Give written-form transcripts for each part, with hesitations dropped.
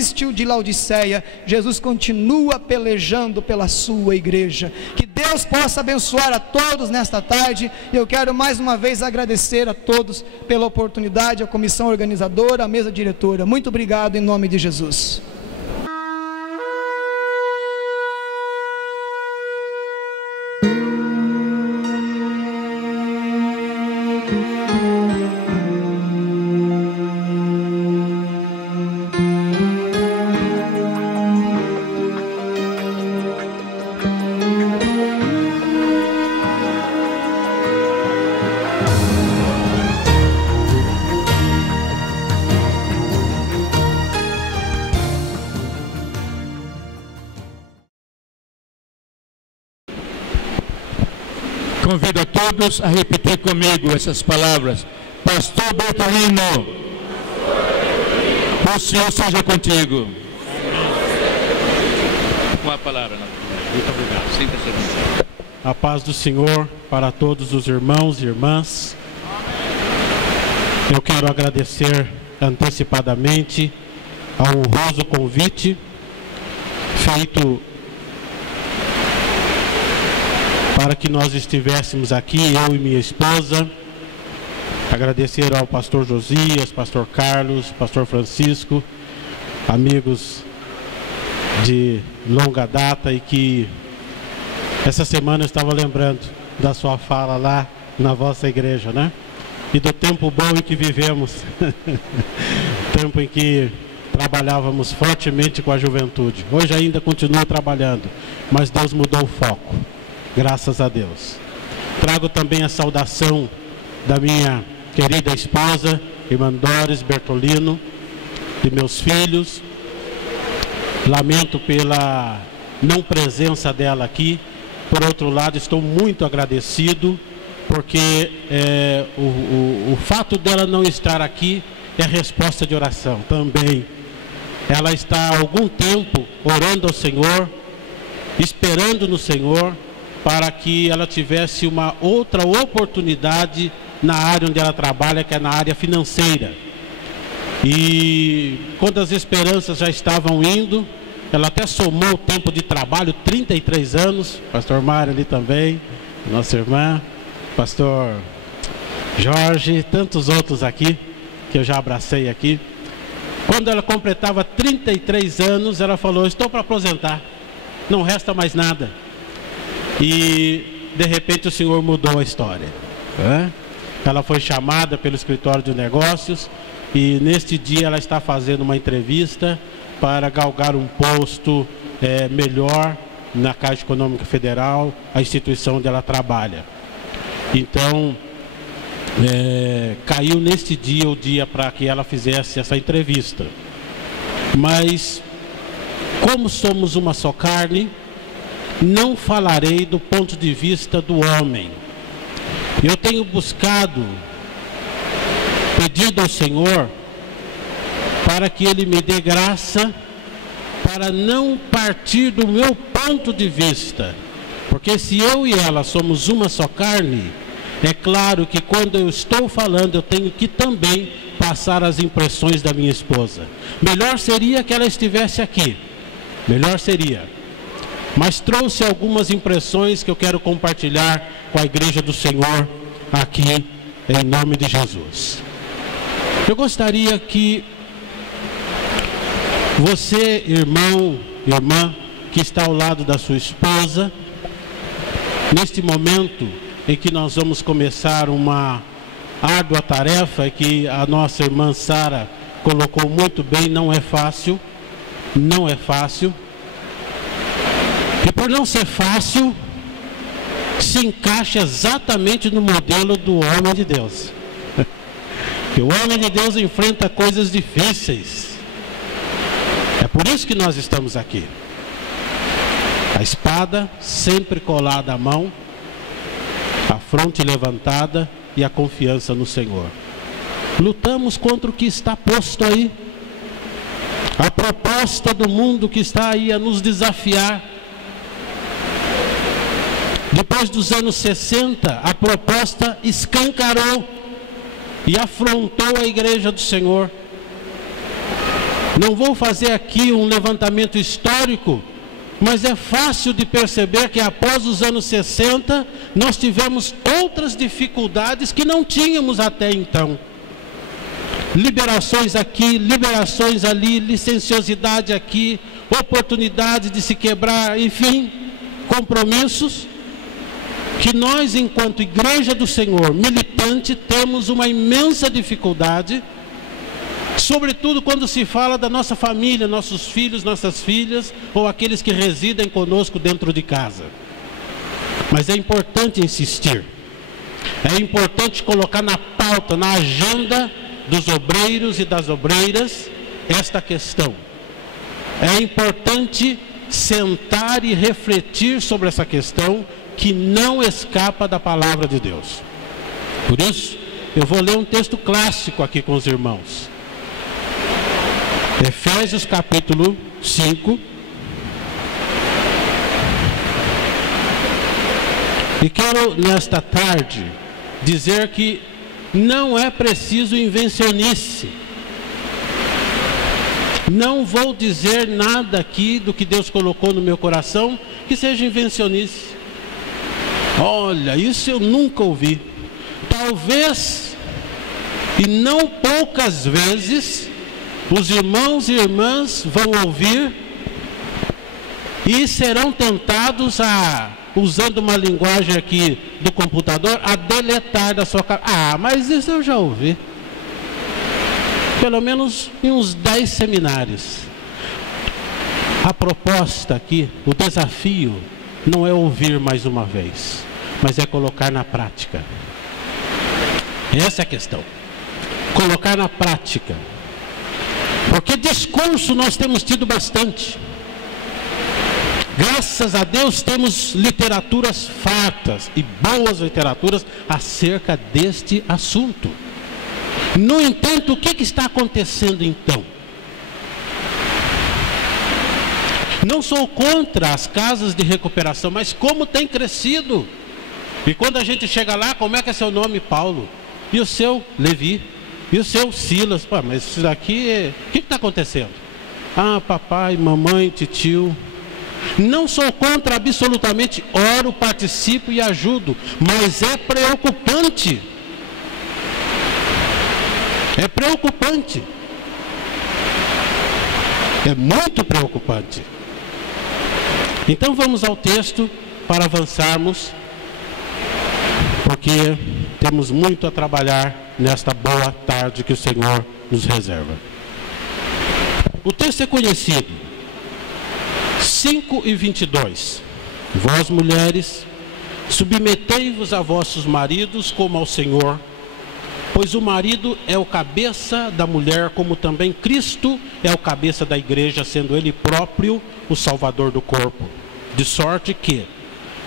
desistiu de Laodiceia. Jesus continua pelejando pela sua igreja. Que Deus possa abençoar a todos nesta tarde. Eu quero mais uma vez agradecer a todos pela oportunidade, a comissão organizadora, a mesa diretora. Muito obrigado em nome de Jesus. Convido a todos a repetir comigo essas palavras. Pastor Bertolino, o Senhor seja contigo. Uma palavra. Muito obrigado. Sempre. A paz do Senhor para todos os irmãos e irmãs. Eu quero agradecer antecipadamente ao honroso convite feito para que nós estivéssemos aqui, eu e minha esposa. Agradecer ao pastor Josias, pastor Carlos, pastor Francisco, amigos de longa data, e que essa semana eu estava lembrando da sua fala lá na vossa igreja, né? E do tempo bom em que vivemos, tempo em que trabalhávamos fortemente com a juventude. Hoje ainda continuo trabalhando, mas Deus mudou o foco. Graças a Deus. Trago também a saudação da minha querida esposa, irmã Doris Bertolino, de meus filhos. Lamento pela não presença dela aqui. Por outro lado, estou muito agradecido, porque o fato dela não estar aqui é resposta de oração também. Ela está há algum tempo orando ao Senhor, esperando no Senhor, para que ela tivesse uma outra oportunidade na área onde ela trabalha, que é na área financeira. E quando as esperanças já estavam indo, ela até somou o tempo de trabalho, 33 anos, pastor Mário ali também, nossa irmã, pastor Jorge, tantos outros aqui, que eu já abracei aqui. Quando ela completava 33 anos, ela falou: estou para aposentar, não resta mais nada. E de repente o Senhor mudou a história. Ela foi chamada pelo escritório de negócios e neste dia ela está fazendo uma entrevista para galgar um posto melhor na Caixa Econômica Federal, a instituição onde ela trabalha. Então, caiu neste dia o dia para que ela fizesse essa entrevista. Mas, como somos uma só carne, não falarei do ponto de vista do homem. Eu tenho buscado, pedido ao Senhor, para que Ele me dê graça, para não partir do meu ponto de vista. Porque se eu e ela somos uma só carne, é claro que quando eu estou falando, eu tenho que também passar as impressões da minha esposa. Melhor seria que ela estivesse aqui. Melhor seria. Mas trouxe algumas impressões que eu quero compartilhar com a igreja do Senhor aqui, em nome de Jesus. Eu gostaria que você, irmão, irmã, que está ao lado da sua esposa, neste momento em que nós vamos começar uma árdua tarefa, que a nossa irmã Sara colocou muito bem, não é fácil, não é fácil. E por não ser fácil, se encaixa exatamente no modelo do homem de Deus. Que o homem de Deus enfrenta coisas difíceis. É por isso que nós estamos aqui. A espada sempre colada à mão, a fronte levantada e a confiança no Senhor. Lutamos contra o que está posto aí. A proposta do mundo que está aí a nos desafiar. Depois dos anos 60, a proposta escancarou e afrontou a igreja do Senhor. Não vou fazer aqui um levantamento histórico, mas é fácil de perceber que após os anos 60, nós tivemos outras dificuldades que não tínhamos até então. Liberações aqui, liberações ali, licenciosidade aqui, oportunidade de se quebrar, enfim, compromissos que nós, enquanto Igreja do Senhor, militante, temos uma imensa dificuldade, sobretudo quando se fala da nossa família, nossos filhos, nossas filhas, ou aqueles que residem conosco dentro de casa. Mas é importante insistir, é importante colocar na pauta, na agenda dos obreiros e das obreiras, esta questão. É importante sentar e refletir sobre essa questão que não escapa da palavra de Deus. Por isso, eu vou ler um texto clássico aqui com os irmãos. Efésios capítulo 5. E quero nesta tarde dizer que não é preciso invencionice. Não vou dizer nada aqui do que Deus colocou no meu coração que seja invencionice. Olha, isso eu nunca ouvi. Talvez, e não poucas vezes, os irmãos e irmãs vão ouvir e serão tentados a, usando uma linguagem aqui do computador, a deletar da sua cara. Ah, mas isso eu já ouvi. Pelo menos em uns 10 seminários. A proposta aqui, o desafio, não é ouvir mais uma vez, mas é colocar na prática. Essa é a questão. Colocar na prática. Porque discurso nós temos tido bastante. Graças a Deus temos literaturas fartas e boas literaturas acerca deste assunto. No entanto, o que está acontecendo então? Não sou contra as casas de recuperação, mas como tem crescido. E quando a gente chega lá, como é que é seu nome? Paulo. E o seu? Levi. E o seu? Silas. Pô, mas isso daqui, o que está acontecendo? Ah, papai, mamãe, titio. Não sou contra absolutamente, oro, participo e ajudo, mas é preocupante. É preocupante. É muito preocupante. Então vamos ao texto para avançarmos, porque temos muito a trabalhar nesta boa tarde que o Senhor nos reserva. O texto é conhecido. 5:22. Vós, mulheres, submetei-vos a vossos maridos como ao Senhor, pois o marido é o cabeça da mulher, como também Cristo é o cabeça da igreja, sendo ele próprio o salvador do corpo. De sorte que,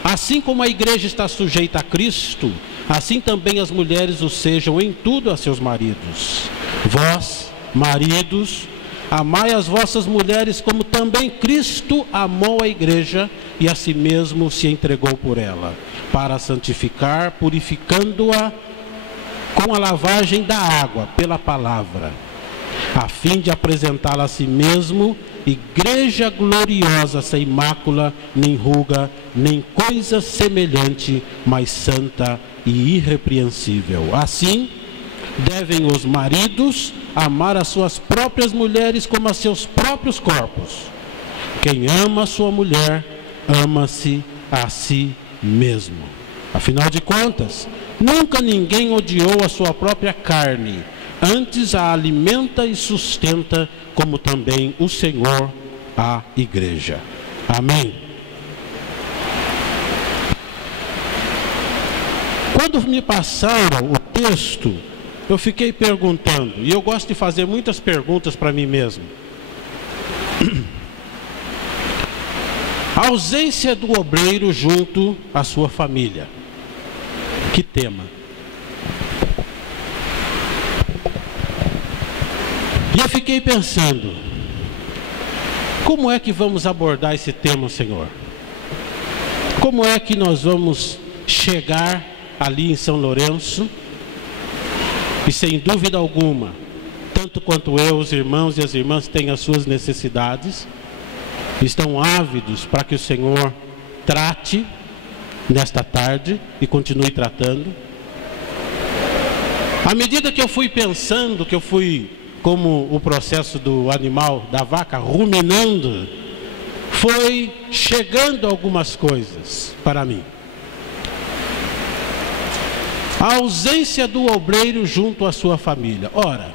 assim como a igreja está sujeita a Cristo, assim também as mulheres o sejam em tudo a seus maridos. Vós, maridos, amai as vossas mulheres como também Cristo amou a igreja e a si mesmo se entregou por ela, para santificar, purificando-a com a lavagem da água pela palavra, a fim de apresentá-la a si mesmo, igreja gloriosa, sem mácula, nem ruga, nem coisa semelhante, mas santa e irrepreensível. Assim, devem os maridos amar as suas próprias mulheres como a seus próprios corpos. Quem ama a sua mulher, ama-se a si mesmo. Afinal de contas, nunca ninguém odiou a sua própria carne, antes a alimenta e sustenta, como também o Senhor a igreja. Amém. Quando me passaram o texto, eu fiquei perguntando, e eu gosto de fazer muitas perguntas para mim mesmo. A ausência do obreiro junto à sua família. Que tema? E eu fiquei pensando, como é que vamos abordar esse tema, Senhor? Como é que nós vamos chegar ali em São Lourenço? E sem dúvida alguma, tanto quanto eu, os irmãos e as irmãs têm as suas necessidades, estão ávidos para que o Senhor trate nesta tarde e continue tratando. À medida que eu fui pensando, que eu fui, como o processo do animal, da vaca, ruminando, foi chegando algumas coisas para mim. A ausência do obreiro junto à sua família. Ora,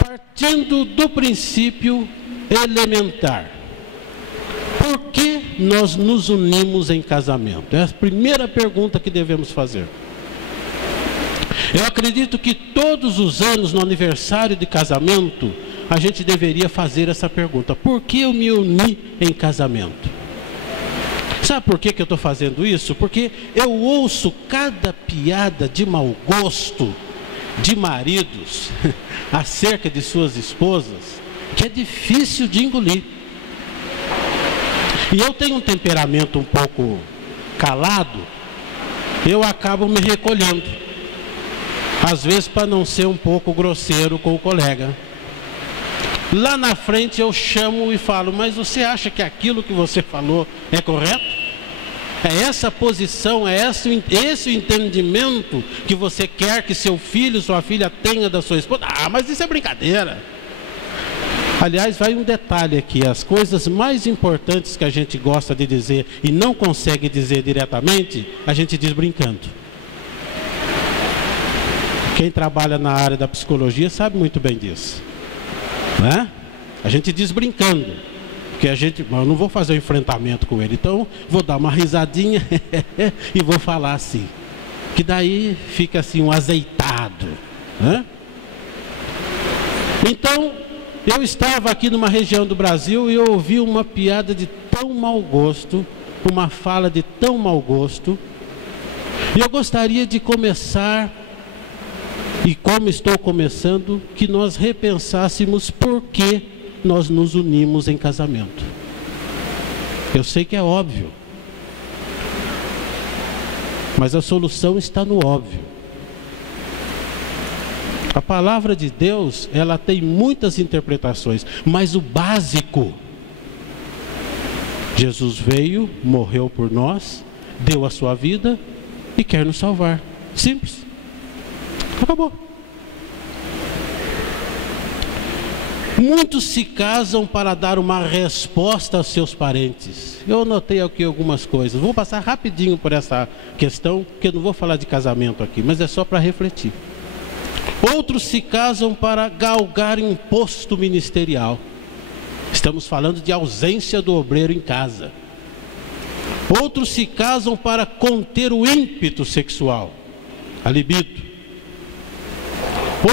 partindo do princípio elementar, por que nós nos unimos em casamento? É a primeira pergunta que devemos fazer. Eu acredito que todos os anos, no aniversário de casamento, a gente deveria fazer essa pergunta: por que eu me uni em casamento? Sabe por que eu estou fazendo isso? Porque eu ouço cada piada de mau gosto de maridos acerca de suas esposas, que é difícil de engolir. E eu tenho um temperamento um pouco calado, eu acabo me recolhendo, às vezes para não ser um pouco grosseiro com o colega. Lá na frente eu chamo e falo: mas você acha que aquilo que você falou é correto? É essa posição, é esse o entendimento que você quer que seu filho, sua filha tenha da sua esposa? Ah, mas isso é brincadeira. Aliás, vai um detalhe aqui: as coisas mais importantes que a gente gosta de dizer e não consegue dizer diretamente, a gente diz brincando. Quem trabalha na área da psicologia sabe muito bem disso, né? A gente diz brincando, porque eu não vou fazer um enfrentamento com ele, então vou dar uma risadinha e vou falar assim, que daí fica assim um azeitado, né? Então, eu estava aqui numa região do Brasil e eu ouvi uma piada de tão mau gosto, uma fala de tão mau gosto, e eu gostaria de começar, e como estou começando, que nós repensássemos por que nós nos unimos em casamento. Eu sei que é óbvio, mas a solução está no óbvio. A palavra de Deus, ela tem muitas interpretações, mas o básico: Jesus veio, morreu por nós, deu a sua vida e quer nos salvar. Simples. Acabou. Muitos se casam para dar uma resposta aos seus parentes. Eu anotei aqui algumas coisas. Vou passar rapidinho por essa questão, porque eu não vou falar de casamento aqui, mas é só para refletir. Outros se casam para galgar um posto ministerial. Estamos falando de ausência do obreiro em casa. Outros se casam para conter o ímpeto sexual, a libido.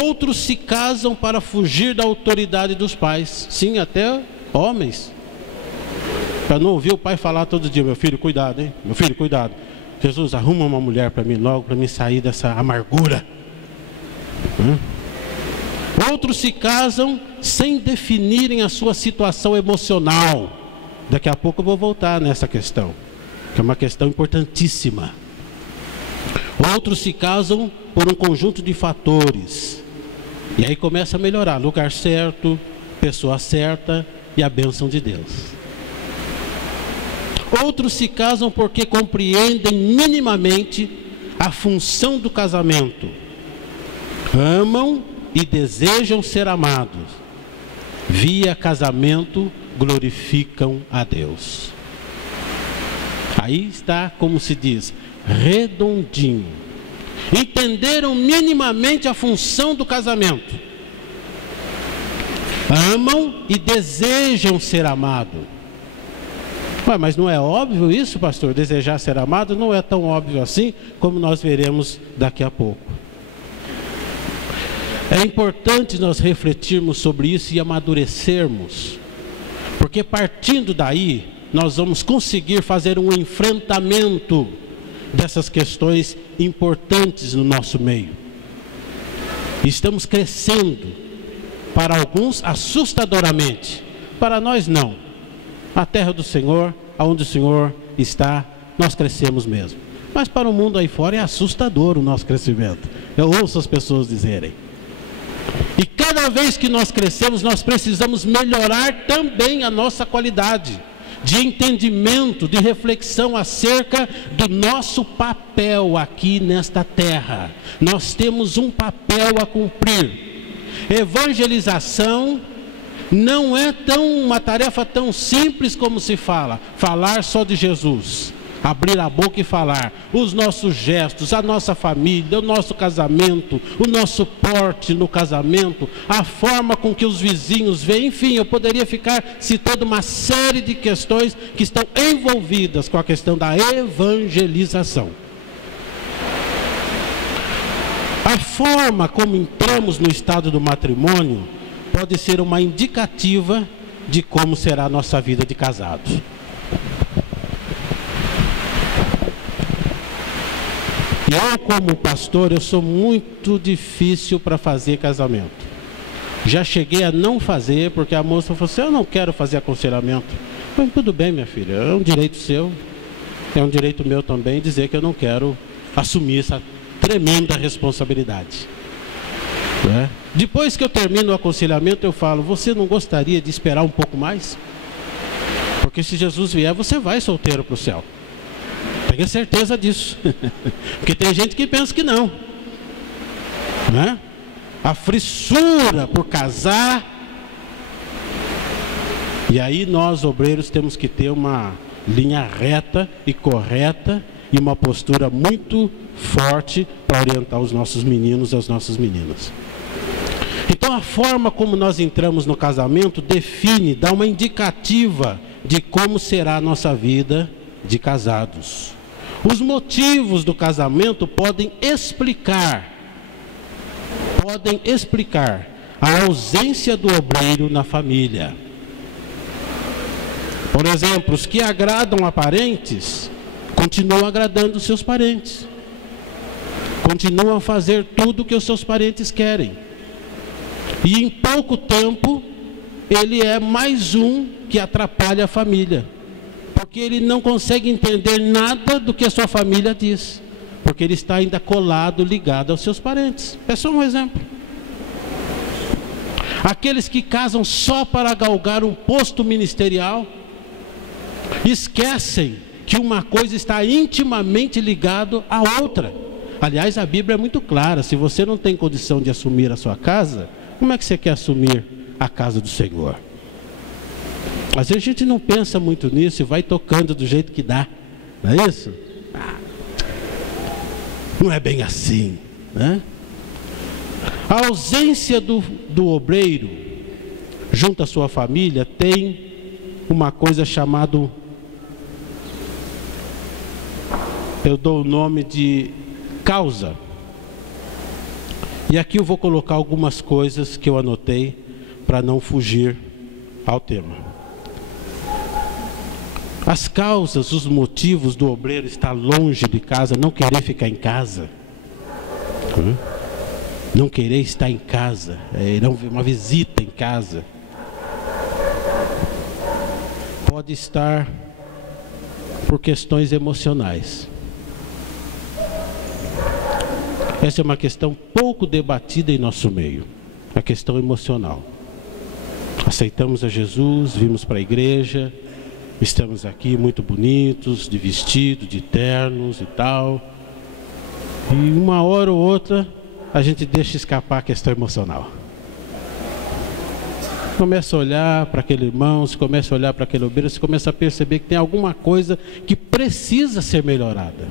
Outros se casam para fugir da autoridade dos pais. Sim, até homens. Para não ouvir o pai falar todo dia: meu filho, cuidado, hein? Meu filho, cuidado. Jesus, arruma uma mulher para mim logo, para mim sair dessa amargura. Outros se casam sem definirem a sua situação emocional. Daqui a pouco eu vou voltar nessa questão, que é uma questão importantíssima. Outros se casam por um conjunto de fatores, e aí começa a melhorar: lugar certo, pessoa certa e a bênção de Deus. Outros se casam porque compreendem minimamente a função do casamento, amam e desejam ser amados, via casamento glorificam a Deus. Aí está, como se diz, redondinho. Entenderam minimamente a função do casamento, amam e desejam ser amado. Ué, mas não é óbvio isso, pastor? Desejar ser amado não é tão óbvio assim, como nós veremos daqui a pouco. É importante nós refletirmos sobre isso e amadurecermos, porque partindo daí nós vamos conseguir fazer um enfrentamento dessas questões importantes no nosso meio. Estamos crescendo, para alguns assustadoramente, para nós não. A terra do Senhor, aonde o Senhor está, nós crescemos mesmo. Mas para o mundo aí fora é assustador o nosso crescimento. Eu ouço as pessoas dizerem. E cada toda vez que nós crescemos, nós precisamos melhorar também a nossa qualidade de entendimento, de reflexão acerca do nosso papel aqui nesta terra. Nós temos um papel a cumprir. Evangelização não é uma tarefa tão simples como se fala. Falar só de Jesus, abrir a boca e falar. Os nossos gestos, a nossa família, o nosso casamento, o nosso porte no casamento, a forma com que os vizinhos veem, enfim, eu poderia ficar citando uma série de questões que estão envolvidas com a questão da evangelização. A forma como entramos no estado do matrimônio pode ser uma indicativa de como será a nossa vida de casados. Eu, como pastor, eu sou muito difícil para fazer casamento. Já cheguei a não fazer, porque a moça falou assim, eu não quero fazer aconselhamento. Mas tudo bem, minha filha, é um direito seu, é um direito meu também dizer que eu não quero assumir essa tremenda responsabilidade. Depois que eu termino o aconselhamento, eu falo, você não gostaria de esperar um pouco mais? Porque se Jesus vier, você vai solteiro para o céu. Tenha certeza disso. Porque tem gente que pensa que não. A frissura por casar. E aí nós, obreiros, temos que ter uma linha reta e correta e uma postura muito forte para orientar os nossos meninos e as nossas meninas. Então a forma como nós entramos no casamento define, dá uma indicativa de como será a nossa vida de casados. Os motivos do casamento podem explicar a ausência do obreiro na família. Por exemplo, os que agradam a parentes, continuam agradando os seus parentes. Continuam a fazer tudo o que os seus parentes querem. E em pouco tempo, ele é mais um que atrapalha a família. Porque ele não consegue entender nada do que a sua família diz. Porque ele está ainda colado, ligado aos seus parentes. É só um exemplo. Aqueles que casam só para galgar um posto ministerial, esquecem que uma coisa está intimamente ligada à outra. Aliás, a Bíblia é muito clara. Se você não tem condição de assumir a sua casa, como é que você quer assumir a casa do Senhor? Às vezes a gente não pensa muito nisso e vai tocando do jeito que dá. Não é isso? Não é bem assim, né? A ausência do obreiro junto à sua família tem uma coisa chamada, eu dou o nome de causa. E aqui eu vou colocar algumas coisas que eu anotei para não fugir ao tema. As causas, os motivos do obreiro estar longe de casa, não querer ficar em casa, não querer estar em casa, não uma visita em casa, pode estar por questões emocionais. Essa é uma questão pouco debatida em nosso meio, a questão emocional. Aceitamos a Jesus, vimos para a igreja, estamos aqui muito bonitos, de vestido, de ternos e tal. E uma hora ou outra, a gente deixa escapar a questão emocional. Começa a olhar para aquele irmão, se começa a olhar para aquele obreiro, você começa a perceber que tem alguma coisa que precisa ser melhorada.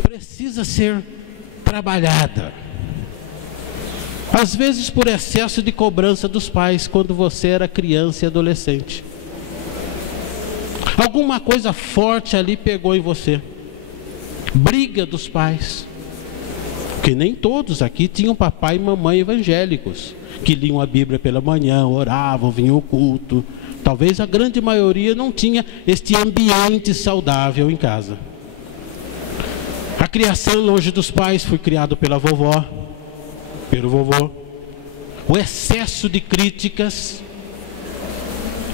Precisa ser trabalhada. Às vezes por excesso de cobrança dos pais, quando você era criança e adolescente. Alguma coisa forte ali pegou em você. Briga dos pais. Porque nem todos aqui tinham papai e mamãe evangélicos, que liam a Bíblia pela manhã, oravam, vinham ao culto. Talvez a grande maioria não tinha este ambiente saudável em casa. A criação longe dos pais, fui criado pela vovó, pelo vovô. O excesso de críticas.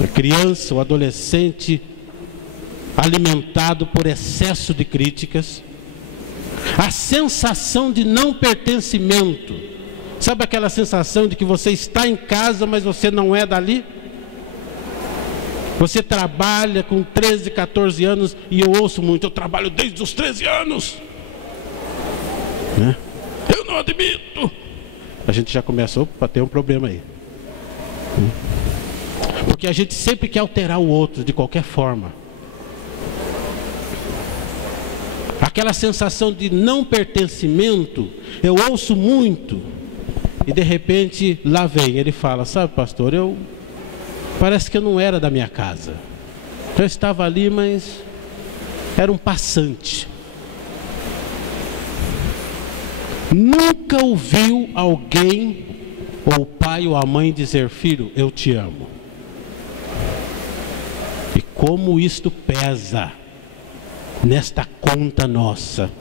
A criança, o adolescente alimentado por excesso de críticas, a sensação de não pertencimento, Sabe aquela sensação de que você está em casa, mas você não é dali? Você trabalha com 13, 14 anos, e eu ouço muito, eu trabalho desde os 13 anos. Né? Eu não admito. A gente já começa, opa, tem um problema aí. Porque a gente sempre quer alterar o outro de qualquer forma. Aquela sensação de não pertencimento, eu ouço muito. E de repente, lá vem, ele fala, sabe, pastor, parece que eu não era da minha casa. Eu estava ali, mas era um passante. Nunca ouviu alguém, ou o pai ou a mãe dizer, filho, eu te amo. E como isto pesa nesta conta nossa.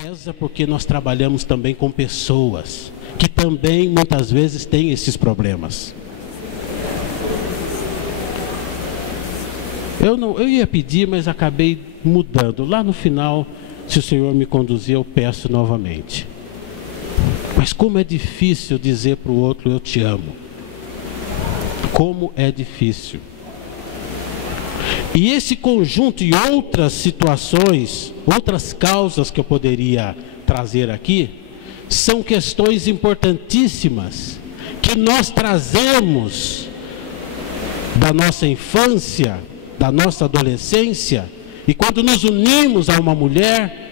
Pesa porque nós trabalhamos também com pessoas que também muitas vezes têm esses problemas. Eu ia pedir, mas acabei mudando. Lá no final, se o Senhor me conduzir, eu peço novamente. Mas como é difícil dizer para o outro, eu te amo. Como é difícil. E esse conjunto e outras situações, outras causas que eu poderia trazer aqui, são questões importantíssimas que nós trazemos da nossa infância, da nossa adolescência, e quando nos unimos a uma mulher,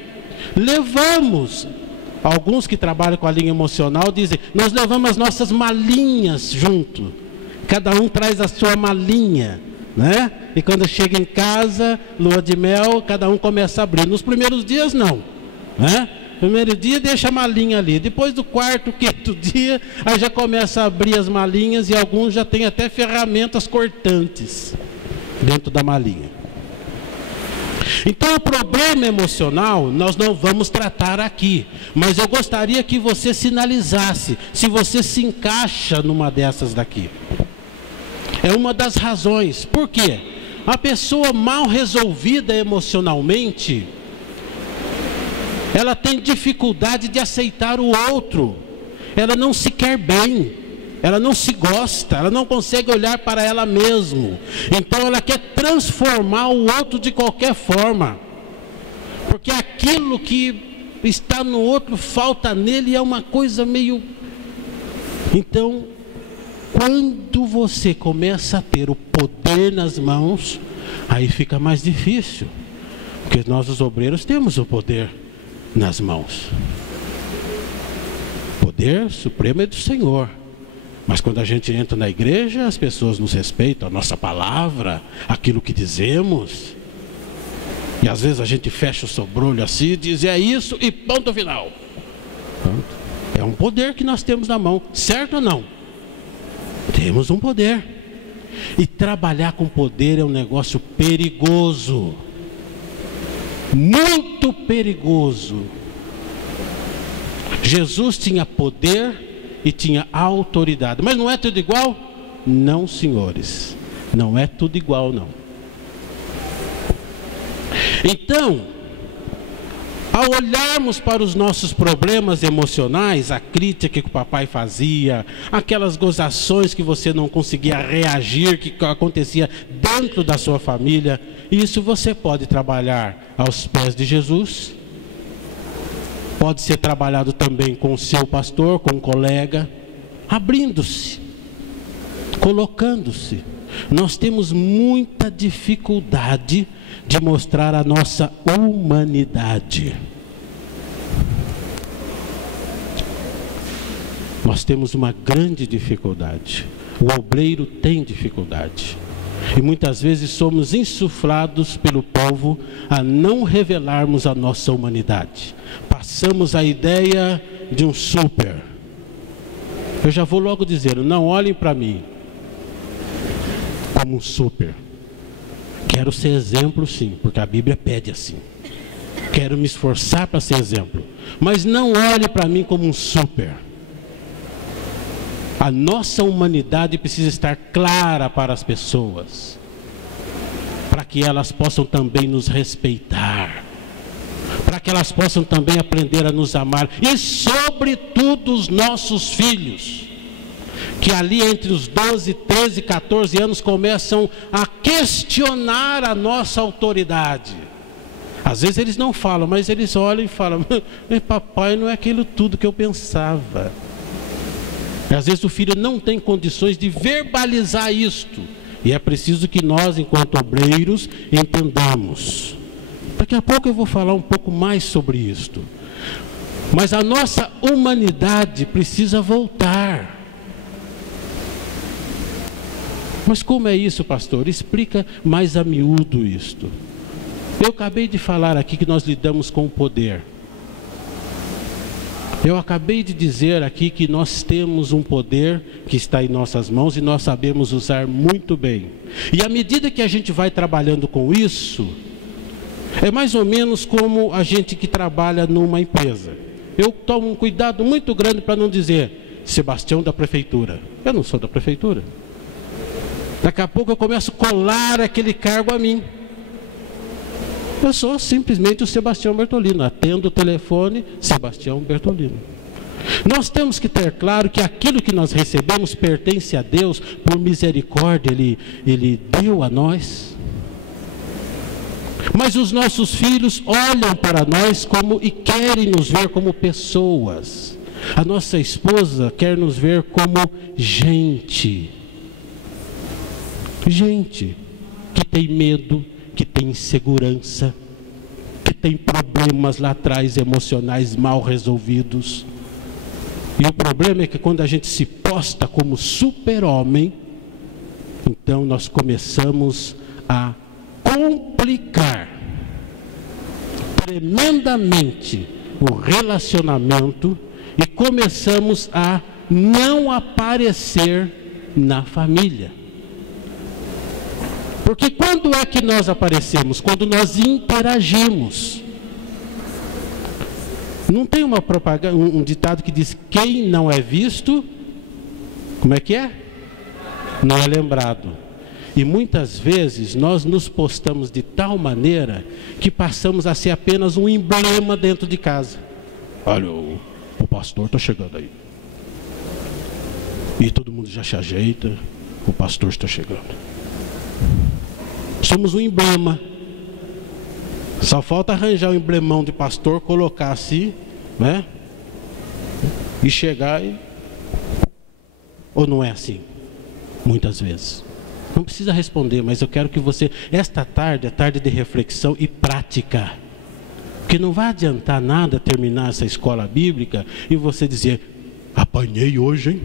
levamos, alguns que trabalham com a linha emocional dizem, nós levamos as nossas malinhas junto, cada um traz a sua malinha, né? E quando chega em casa, lua de mel, cada um começa a abrir. Nos primeiros dias não, né? Primeiro dia deixa a malinha ali, depois do quarto, quinto dia, aí já começa a abrir as malinhas, e alguns já têm até ferramentas cortantes dentro da malinha. Então o problema emocional nós não vamos tratar aqui, mas eu gostaria que você sinalizasse se você se encaixa numa dessas daqui. É uma das razões. Por quê? A pessoa mal resolvida emocionalmente, ela tem dificuldade de aceitar o outro, ela não se quer bem, ela não se gosta, ela não consegue olhar para ela mesma, então ela quer transformar o outro de qualquer forma, porque aquilo que está no outro falta nele, é uma coisa meio... Então, quando você começa a ter o poder nas mãos, aí fica mais difícil, porque nós os obreiros temos o poder nas mãos. O poder supremo é do Senhor. Mas quando a gente entra na igreja, as pessoas nos respeitam, a nossa palavra, aquilo que dizemos. E às vezes a gente fecha o sobrolho assim e diz, é isso e ponto final. É um poder que nós temos na mão, certo ou não? Temos um poder. E trabalhar com poder é um negócio perigoso. Muito perigoso. Jesus tinha poder e tinha autoridade. Mas não é tudo igual? Não, senhores. Não é tudo igual, não. Então, ao olharmos para os nossos problemas emocionais, a crítica que o papai fazia, aquelas gozações que você não conseguia reagir, que acontecia dentro da sua família, isso você pode trabalhar aos pés de Jesus. Pode ser trabalhado também com o seu pastor, com um colega, abrindo-se, colocando-se. Nós temos muita dificuldade de mostrar a nossa humanidade. Nós temos uma grande dificuldade. O obreiro tem dificuldade. E muitas vezes somos insuflados pelo povo a não revelarmos a nossa humanidade. Passamos a ideia de um super. Eu já vou logo dizendo, não olhem para mim como um super. Quero ser exemplo sim, porque a Bíblia pede assim. Quero me esforçar para ser exemplo. Mas não olhe para mim como um super. A nossa humanidade precisa estar clara para as pessoas, para que elas possam também nos respeitar, para que que elas possam também aprender a nos amar. E sobretudo os nossos filhos, que ali entre os 12, 13, 14 anos começam a questionar a nossa autoridade. Às vezes eles não falam, mas eles olham e falam: papai não é aquilo tudo que eu pensava. E às vezes o filho não tem condições de verbalizar isto. E é preciso que nós, enquanto obreiros, entendamos. Daqui a pouco eu vou falar um pouco mais sobre isto. Mas a nossa humanidade precisa voltar. Mas como é isso, pastor? Explica mais a miúdo isto. Eu acabei de falar aqui que nós lidamos com o poder. Eu acabei de dizer aqui que nós temos um poder que está em nossas mãos e nós sabemos usar muito bem. E à medida que a gente vai trabalhando com isso, é mais ou menos como a gente que trabalha numa empresa. Eu tomo um cuidado muito grande para não dizer Sebastião da prefeitura. Eu não sou da prefeitura. Daqui a pouco eu começo a colar aquele cargo a mim. Eu sou simplesmente o Sebastião Bertolino. Atendo o telefone, Sebastião Bertolino. Nós temos que ter claro que aquilo que nós recebemos pertence a Deus. Por misericórdia Ele deu a nós. Mas os nossos filhos olham para nós e querem nos ver como pessoas. A nossa esposa quer nos ver como gente. Gente que tem medo, que tem insegurança, que tem problemas lá atrás emocionais mal resolvidos. E o problema é que quando a gente se posta como super-homem, então nós começamos a complicar tremendamente o relacionamento e começamos a não aparecer na família. Porque quando é que nós aparecemos? Quando nós interagimos. Não tem uma propaganda, um ditado que diz: quem não é visto, como é que é? Não é lembrado. E muitas vezes nós nos postamos de tal maneira que passamos a ser apenas um emblema dentro de casa. Olha, o pastor está chegando aí. E todo mundo já se ajeita, o pastor está chegando. Somos um emblema. Só falta arranjar um emblemão de pastor, colocar assim, né? E chegar e... Ou não é assim? Muitas vezes. Não precisa responder, mas eu quero que você... Esta tarde é tarde de reflexão e prática. Porque não vai adiantar nada terminar essa escola bíblica e você dizer: apanhei hoje, hein?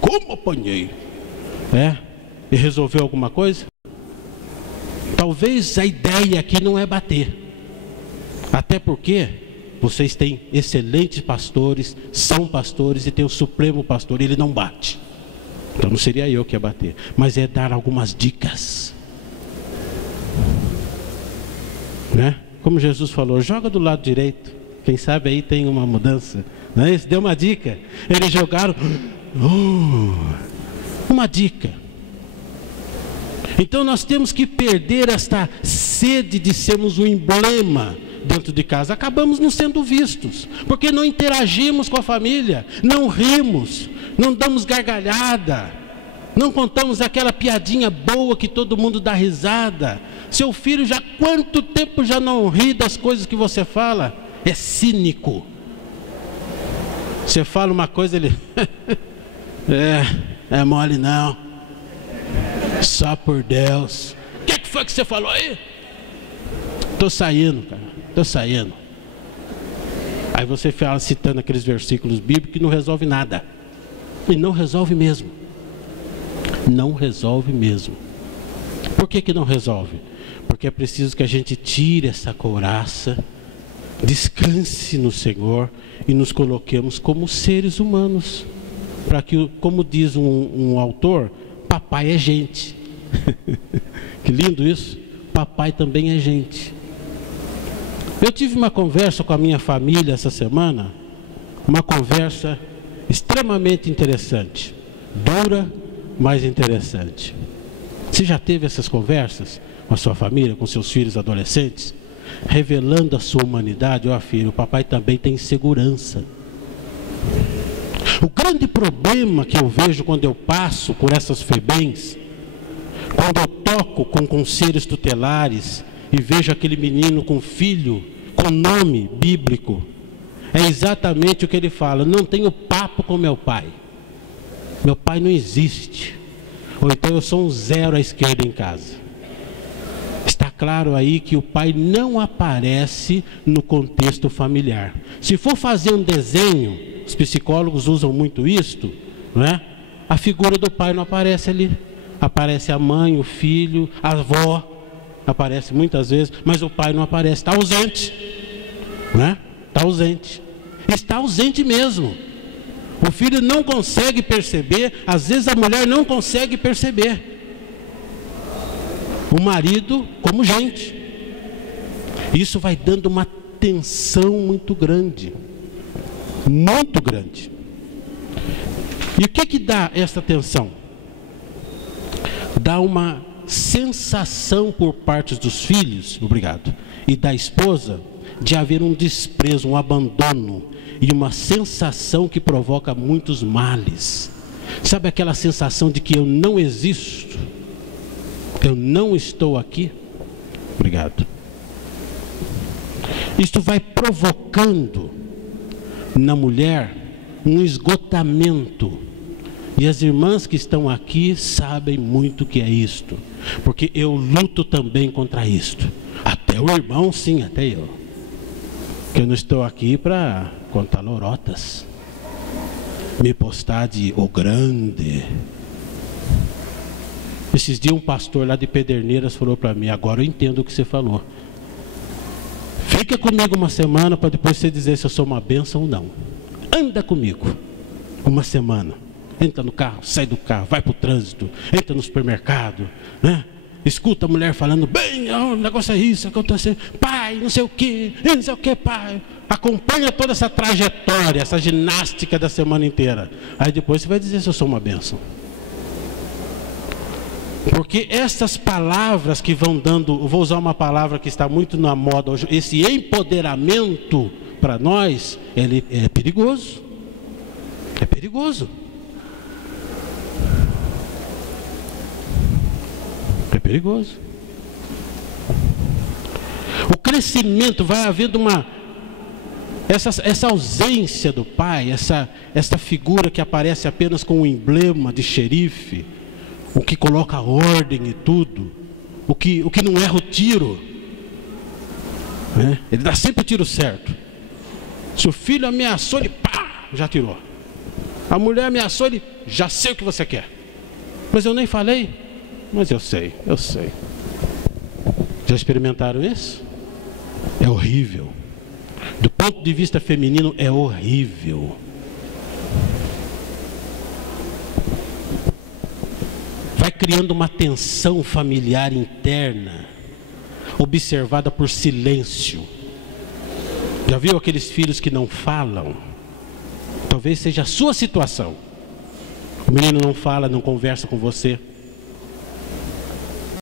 Como apanhei? E resolveu alguma coisa? Talvez a ideia aqui não é bater. Até porque vocês têm excelentes pastores, são pastores e tem o Supremo Pastor, ele não bate. Então não seria eu que ia bater, mas é dar algumas dicas, né? Como Jesus falou: joga do lado direito, quem sabe aí tem uma mudança, não é isso? Deu uma dica, eles jogaram uma dica. Então nós temos que perder esta sede de sermos um emblema dentro de casa. Acabamos não sendo vistos, porque não interagimos com a família, não rimos, não damos gargalhada, não contamos aquela piadinha boa que todo mundo dá risada. Seu filho já quanto tempo já não ri das coisas que você fala? É cínico. Você fala uma coisa, ele é mole não. Só por Deus. O que foi que você falou aí? Estou saindo, cara. Estou saindo. Aí você fala citando aqueles versículos bíblicos que não resolve nada. E não resolve mesmo. Não resolve mesmo. Por que não resolve? Porque é preciso que a gente tire essa couraça, descanse no Senhor e nos coloquemos como seres humanos. Para que, como diz um autor, papai é gente. Que lindo isso. Papai também é gente. Eu tive uma conversa com a minha família essa semana. Uma conversa extremamente interessante. Dura, mas interessante. Você já teve essas conversas com a sua família, com seus filhos adolescentes? revelando a sua humanidade. Ó filho, o papai também tem insegurança. O grande problema que eu vejo quando eu passo por essas FEBEMs, quando eu toco com conselhos tutelares e vejo aquele menino com filho, com nome bíblico, é exatamente o que ele fala: não tenho papo com meu pai. Meu pai não existe. Ou então eu sou um zero à esquerda em casa. Está claro aí que o pai não aparece no contexto familiar. Se for fazer um desenho, os psicólogos usam muito isto, né? A figura do pai não aparece ali. Aparece a mãe, o filho, a avó, aparece muitas vezes, mas o pai não aparece, está ausente, né? Está ausente. Está ausente mesmo. O filho não consegue perceber, às vezes a mulher não consegue perceber. O marido como gente. Isso vai dando uma tensão muito grande. Muito grande. E o que dá essa tensão? Dá uma sensação por parte dos filhos, obrigado, e da esposa, de haver um desprezo, um abandono, e uma sensação que provoca muitos males. Sabe aquela sensação de que eu não existo? Eu não estou aqui? Obrigado. Isto vai provocando na mulher um esgotamento. E as irmãs que estão aqui sabem muito o que é isto, porque eu luto também contra isto. Até o irmão, sim, até eu. Que eu não estou aqui para contar lorotas, me postar de o grande. Esses dias um pastor lá de Pederneiras falou para mim: agora eu entendo o que você falou. Fica comigo uma semana para depois você dizer se eu sou uma bênção ou não. Anda comigo uma semana. Entra no carro, sai do carro, vai para o trânsito, entra no supermercado, né? Escuta a mulher falando: bem, o negócio é isso, aconteceu, pai, não sei o que, pai. Acompanha toda essa trajetória, essa ginástica da semana inteira. Aí depois você vai dizer se eu sou uma bênção. Porque essas palavras que vão dando, eu vou usar uma palavra que está muito na moda hoje, esse empoderamento para nós, ele é perigoso. É perigoso. É perigoso. O crescimento vai havendo essa ausência do pai, essa figura que aparece apenas com um emblema de xerife, o que coloca ordem e tudo, o que não erra o tiro, né? Ele dá sempre o tiro certo. Se o filho ameaçou, ele pá, já tirou. A mulher ameaçou, ele já sei o que você quer. Mas eu nem falei. Mas eu sei. Já experimentaram isso? É horrível. Do ponto de vista feminino, é horrível. Vai criando uma tensão familiar interna, observada por silêncio. Já viu aqueles filhos que não falam? Talvez seja a sua situação. O menino não fala, não conversa com você.